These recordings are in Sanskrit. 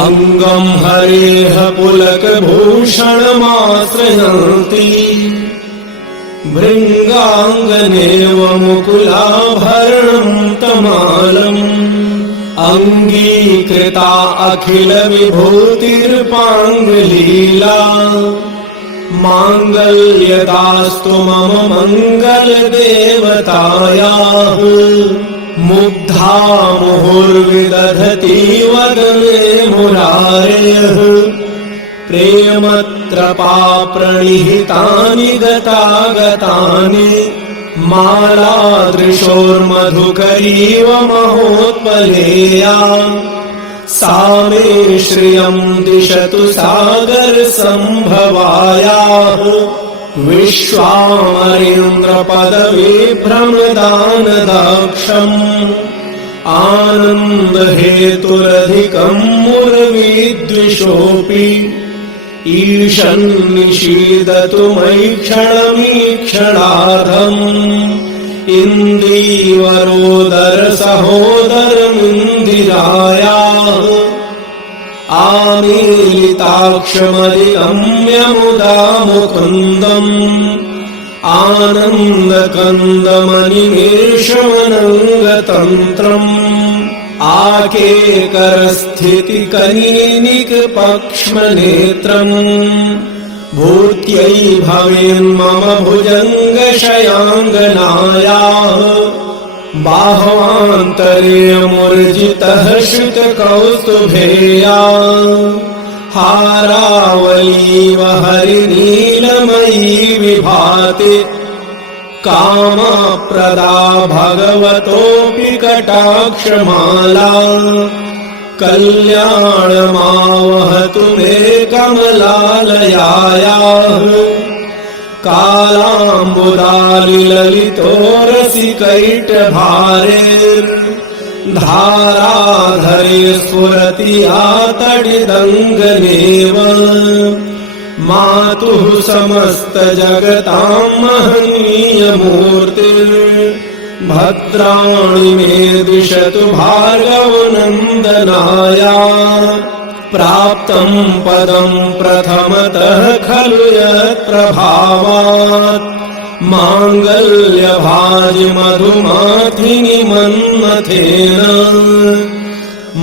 अंगं हरेः पुलकभूषणमाश्रयन्ति भृङ्गाङ्गनेव मुकुलाभरणं तमालम् अङ्गीकृता अखिलविभूतिर्पाङ्गलीला माङ्गल्यदास्तु मम मङ्गलदेवतायाः मुग्धा मुहुर्विदधति वदने मुरारेः प्रेमत्रपाप्रणिहितानि गतागतानि मालादृशोर्मधुकरीव महोत्पलेया सा मे श्रियं दिशतु सागरसम्भवायाः विश्वामरेन्द्रपदविभ्रमदानदाक्षम् आनन्दहेतुरधिकं मुरविद्विषोऽपि ईशन्निषीदतु मयि क्षणमीक्षणार्धम् इन्दीवरोदरसहोदरमिन्दिरायाः आमीलिताक्षमधिगम्य मुदा मुकुन्दम् आनन्दकन्दमनिमेषमनङ्गतन्त्रम् आकेकरस्थितिकनीनिकपक्ष्मनेत्रम् भूत्यै भवेन्मम भुजङ्गशयाङ्गनायाः बाह्वान्तरे मूर्जितः श्रुतकौस्तुभेया हारावलीव हरिनीलमयी विभाति कामप्रदा भगवतोऽपि कटाक्षमाला कल्याणमावहतु मे कमलालयायाः कालाम्बुदालिललितोरसिकैटभारेर्धाराधरे स्फुरति आतडिदङ्गनेव मातुः समस्तजगतां महनीयमूर्तिर्भद्राणि मे दिशतु भार्गवनन्दनाया प्राप्तं पदं प्रथमतः खलु यत्प्रभावात् माङ्गल्यभाजिमधुमाथिनि मन्मथेन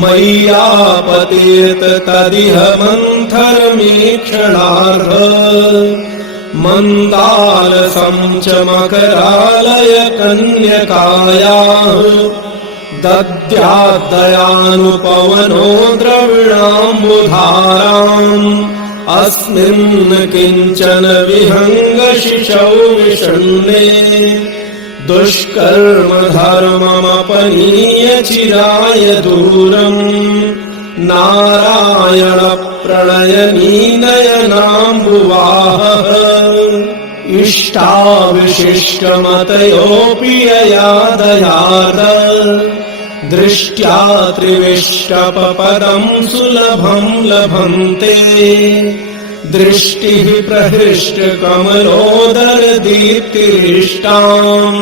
मय्यापतेत तदिह मन्थरमीक्षणार्ध मन्दालसञ्चमकरालय कन्यकायाः दद्याद्दयानुपवनो द्रविणाम्बुधाराम् अस्मिन् किञ्चन विहङ्गशिशौ विषण्णे दुष्कर्म धर्ममपनीय चिराय दूरम् नारायण प्रणयनीनयनाम्बुवाहः इष्टाविशिष्टमतयोऽपि ययादयाद दृष्ट्या त्रिविष्टपपदं सुलभं लभन्ते दृष्टिः प्रहृष्टकमलोदरदीप्तिरिष्टाम्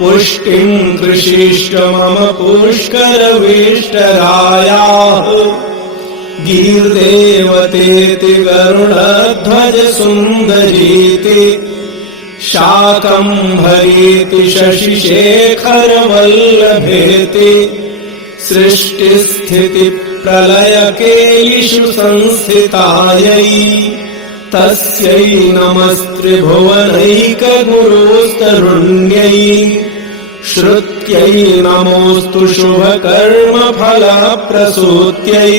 पुष्टिं कृषिष्ट मम पुष्करविष्टरायाः गीर्देवतेति गरुडध्वज सुन्दरीति शाकम्भरीति शशिशेखरवल्लभेति सृष्टिस्थितिप्रलयकेलिषु संस्थितायै तस्यै नमस्त्रिभुवनैकगुरुस्तरुण्यै श्रुत्यै नमोऽस्तु शुभकर्मफलप्रसूत्यै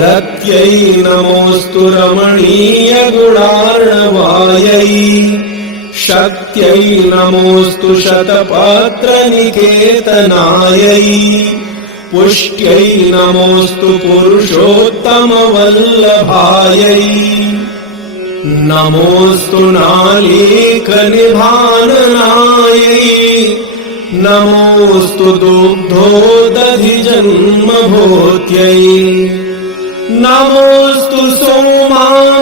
रत्यै नमोऽस्तु रमणीयगुणार्णवायै शक्त्यै नमोऽस्तु शतपत्रनिकेतनायै पुष्ट्यै नमोऽस्तु पुरुषोत्तमवल्लभायै नमोऽस्तु नालीकनिभाननायै नमोऽस्तु दुग्धोदधिजन्मभूत्यै नमोऽस्तु सोमामृतसोदरायै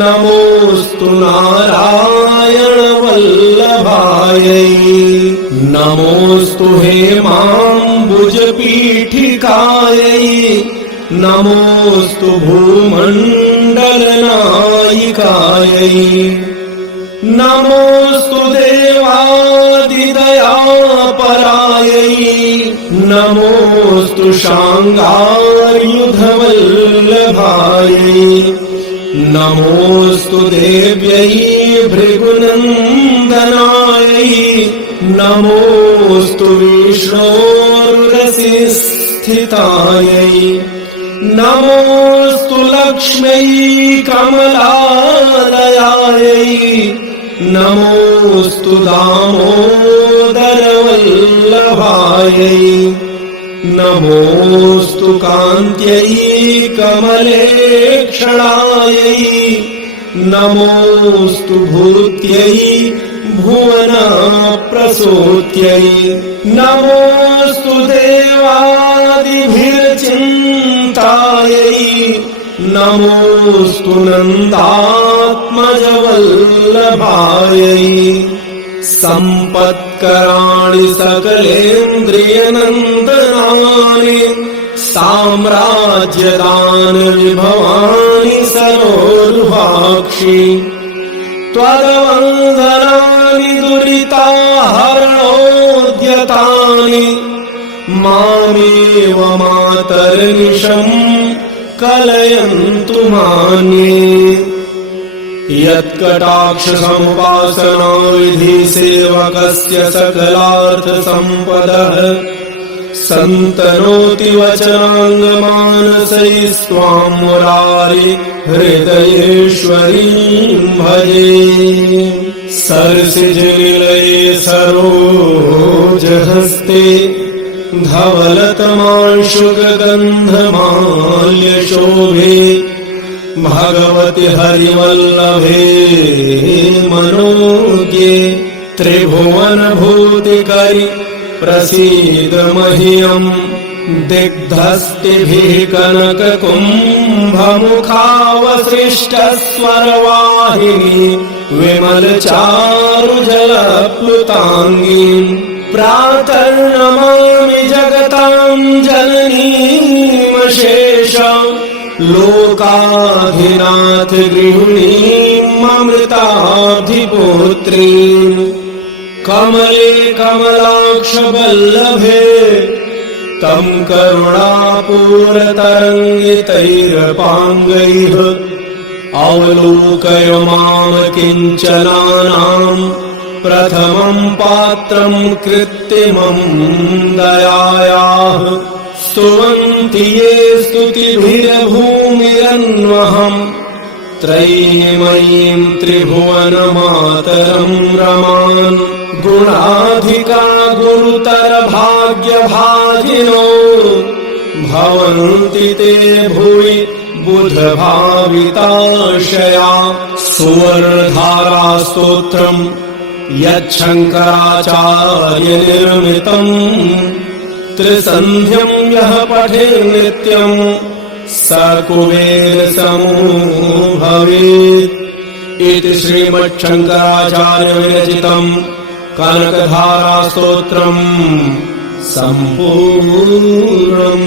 नमोऽस्तु नारायणवल्लभायै नमोऽस्तु हेमाम्बुजपीठिकायै नमोऽस्तु भूमण्डलनायिकायै नमोऽस्तु देवादिदयापरायै नमोऽस्तु शाङ्गार्युधवल्लभायै नमोऽस्तु देव्यै भृगुनन्दनायै नमोऽस्तु विष्णोरुरसिस्थितायै नमोऽस्तु लक्ष्म्यै कमलालयायै नमोऽस्तु दामोदरवल्लभायै नमोऽस्तु कान्त्यै कमलेक्षणायै नमोऽस्तु भूत्यै भुवनप्रसूत्यै नमोऽस्तु देवादिभिर्चिन्तायै नमोऽस्तु नन्दात्मजवल्लभायै सम्पत्कराणि सकलेन्द्रियनन्दनानि साम्राज्यदानविभवानि सरोरुहाक्षि त्वदवन्दनानि दुरिताहरणोद्यतानि मामेव मातर्निशम् कलयन्तु मान्ये यत्कटाक्षसमुपासनाविधिसेवकस्य सकलार्थसम्पदः सन्तनोति वचनाङ्गमानसैस्त्वां मुरारि हृदयेश्वरीं भजे सरसिजनिलये सरोजहस्ते धवलतमांशुगन्धमाल्यशोभे भगवति हरिवल्लभे मनोज्ञे त्रिभुवनभूतिकरि प्रसीद मह्यम् दिग्धस्तिभिः कनककुम्भमुखावसृष्टस्वरवाहिनी विमलचारुजलप्लुताङ्गीम् प्रातर्नमामि जगतां जननीमशेष लोकाधिनाथ गृहिणीम् अमृताधिपुत्रीम् कमले कमलाक्षवल्लभे तं करुणापूरतरङ्गितैरपाङ्गैः अवलोकय माम किञ्चनानाम् प्रथमं पात्रं कृत्रिमं दयायाः स्तुवन्ति ये स्तुतिभिर्भूमिरन्वहम् त्रयीमयीं त्रिभुवनमातरं रमान् गुणाधिका गुरुतर भाग्यभागिनो भवन्ति ते भुवि बुधभाविताशया सुवर्णधारा स्तोत्रम् यच्छङ्कराचार्यनिर्मितम् त्रिसन्ध्यं यः पठेन्नित्यम् स कुबेरसमो भवेत् इति श्रीमच्छङ्कराचार्यविरचितम् कनकधारास्तोत्रम् सम्पूर्णम्।